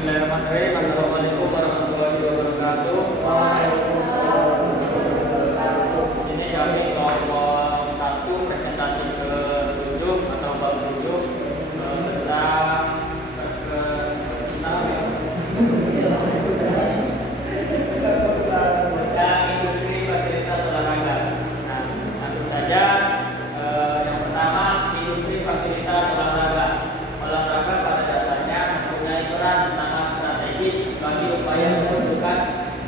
Bismillahirrahmanirrahim. Assalamualaikum warahmatullahi wabarakatuh. Di sini kami kelompok 1 presentasi ke-7 atau bab 7 tentang tentang industri fasilitas olahraga. Nah, langsung saja. Yang pertama, industri fasilitas olahraga. Olahraga pada dasarnya mempunyai peran sangat strategis bagi upaya pembentukan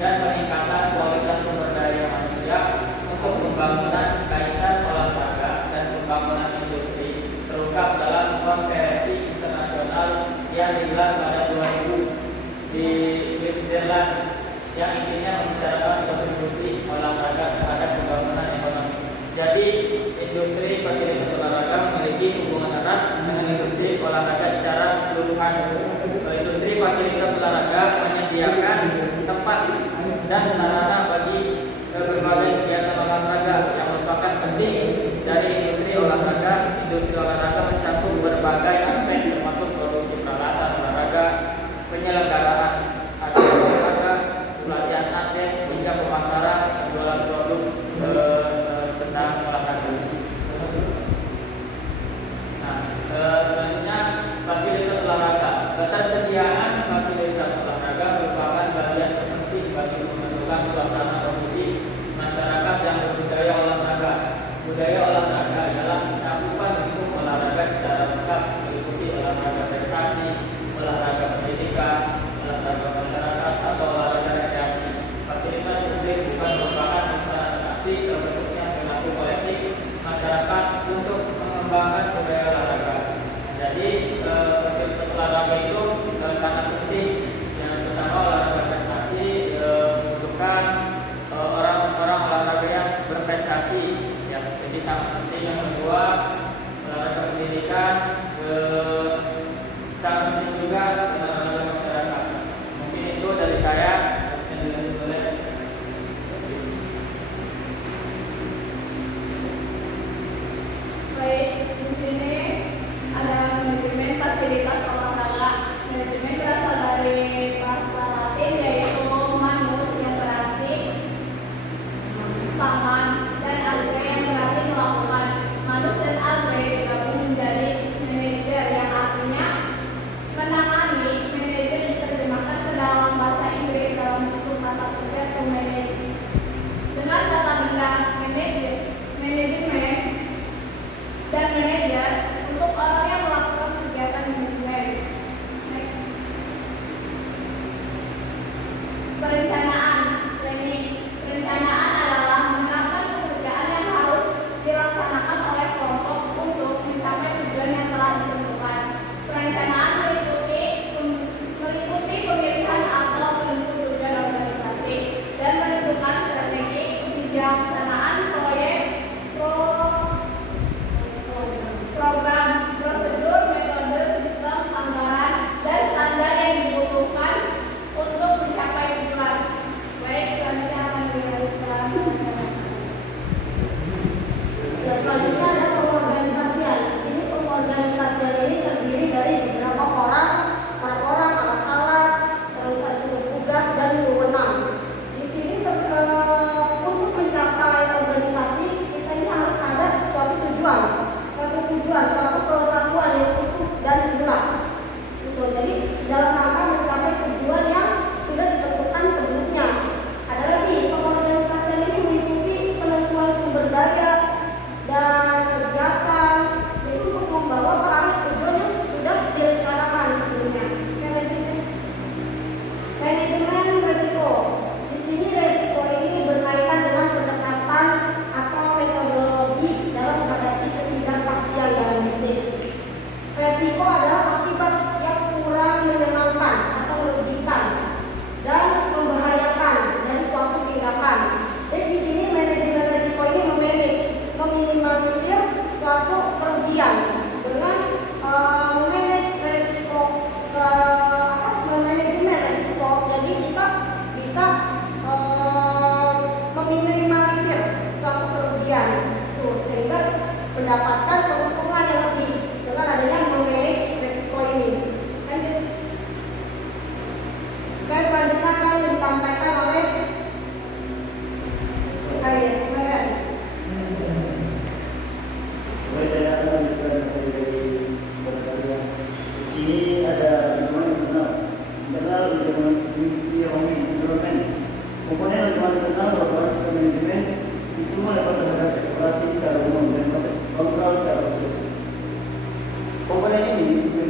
dan peningkatan kualitas sumber daya manusia untuk pembangunan kaitan olahraga dan pembangunan industri, terungkap dalam konferensi internasional yang digelar pada 2000 di Switzerland yang intinya membicarakan kontribusi olahraga terhadap pembangunan ekonomi. Jadi, industri fasilitas olahraga memiliki hubungan erat dengan industri olahraga secara keseluruhan. Industri fasilitas olahraga menyediakan tempat dan sarana bagi berbagai kegiatan olahraga yang merupakan penting dari industri olahraga. Industri olahraga mencakup berbagai aspek termasuk produksi peralatan olahraga, penyelenggaraan acara olahraga, pelatihan atlet hingga pemasaran penjualan produk tentang olahraga.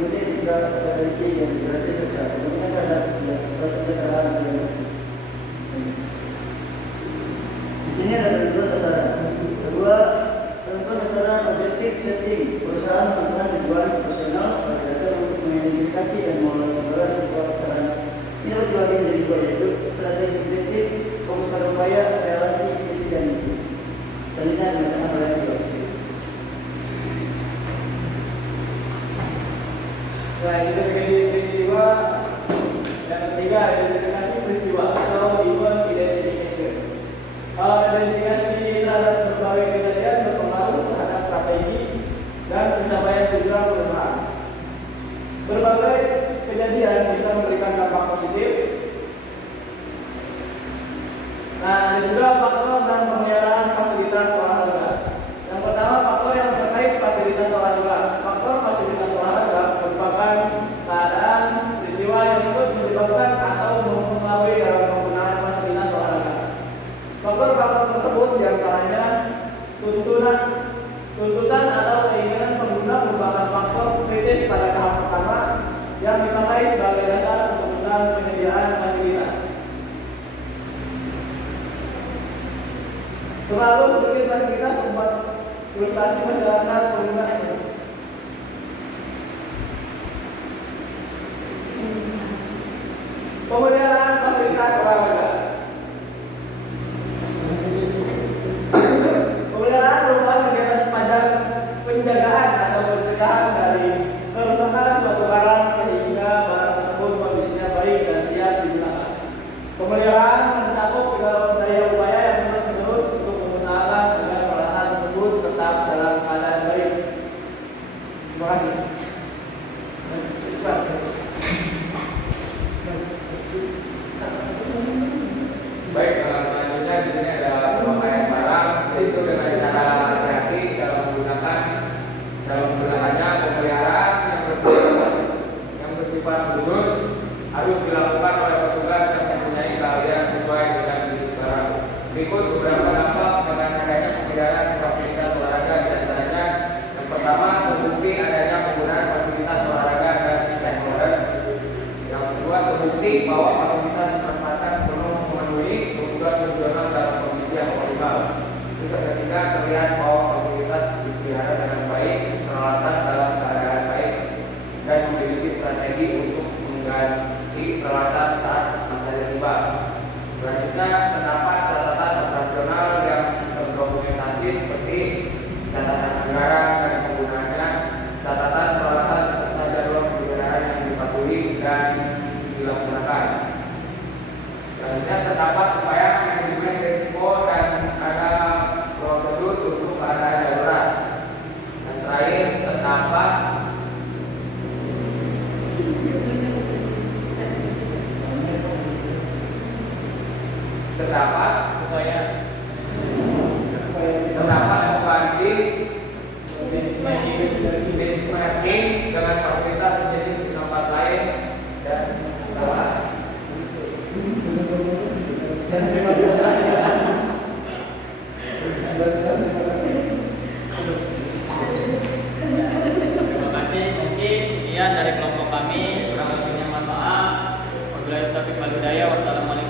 kemudian juga tradisi yang durasi sosial, kemudian ada kesejahteraan organisasi. Di sini ada penentuan sasaran. Kedua, penentuan sasaran objektif setting. Perusahaan menentukan tujuan profesional sebagai dasar untuk mengidentifikasi dan mengelola segala risiko sasaran. Ini dibagi menjadi dua, yaitu strategi objektif, fokus pada upaya, relasi, visi dan misi. Selanjutnya dibacakan oleh Ibu. Nah, identifikasi peristiwa. Yang ketiga, identifikasi peristiwa atau event identification. Identifikasi terhadap berbagai kejadian berpengaruh terhadap strategi dan pencapaian tujuan perusahaan. Berbagai kejadian bisa memberikan dampak positif. Nah, dan juga faktor dan pemeliharaan fasilitas olahraga. Yang pertama, faktor yang terkait fasilitas olahraga. Faktor fasilitas olahraga merupakan keadaan peristiwa yang ikut menyebabkan atau mempengaruhi dalam penggunaan fasilitas olahraga. Faktor-faktor tersebut diantaranya tuntutan atau keinginan pengguna merupakan faktor kritis pada tahap pertama yang dipakai sebagai dasar keputusan penyediaan fasilitas. Terlalu sedikit fasilitas membuat frustasi masyarakat pengguna. Pemeliharaan fasilitas olahraga. Pemeliharaan merupakan kegiatan penjagaan atau pencegahan dari kerusakan suatu barang sehingga barang tersebut kondisinya baik dan siap digunakan. Pemeliharaan mencakup segala daya upaya yang terus-menerus untuk mengusahakan agar peralatan tersebut tetap dalam keadaan baik. Terima kasih. Baik, selanjutnya di sini ada pemakaian barang, yaitu dengan cara hati-hati dalam menggunakannya. Pemeliharaan yang bersifat khusus harus dilakukan oleh petugas yang mempunyai keahlian sesuai dengan jenis barang. Berikut beberapa dampak dengan adanya pemeliharaan fasilitas olahraga, di antaranya yang pertama, terbukti adanya penggunaan fasilitas olahraga dan stakeholder. Yang kedua, terbukti bahwa fasilitas dimanfaatkan penuh memenuhi kebutuhan fungsional dalam kondisi yang optimal. Yang ketiga, terlihat bahwa fasilitas dipelihara dengan baik, peralatan dalam keadaan baik, dan memiliki strategi untuk mengganti peralatan saat masanya tiba. Selanjutnya, terdapat catatan operasional yang terdokumentasi seperti catatan anggaran dan penggunaannya, catatan peralatan serta jadwal penggunaan yang dipatuhi dan dilaksanakan. Selanjutnya, terdapat upaya manajemen risiko dan ada prosedur untuk keadaan darurat. Dan terakhir, terdapat membanding benchmarking dengan fasilitas sejenis di tempat lain dan Terima kasih. Mungkin sekian dari kelompok kami. Kurang lebihnya mohon maaf. Wabillahi taufiq wal hidayah. Wassalamualaikum.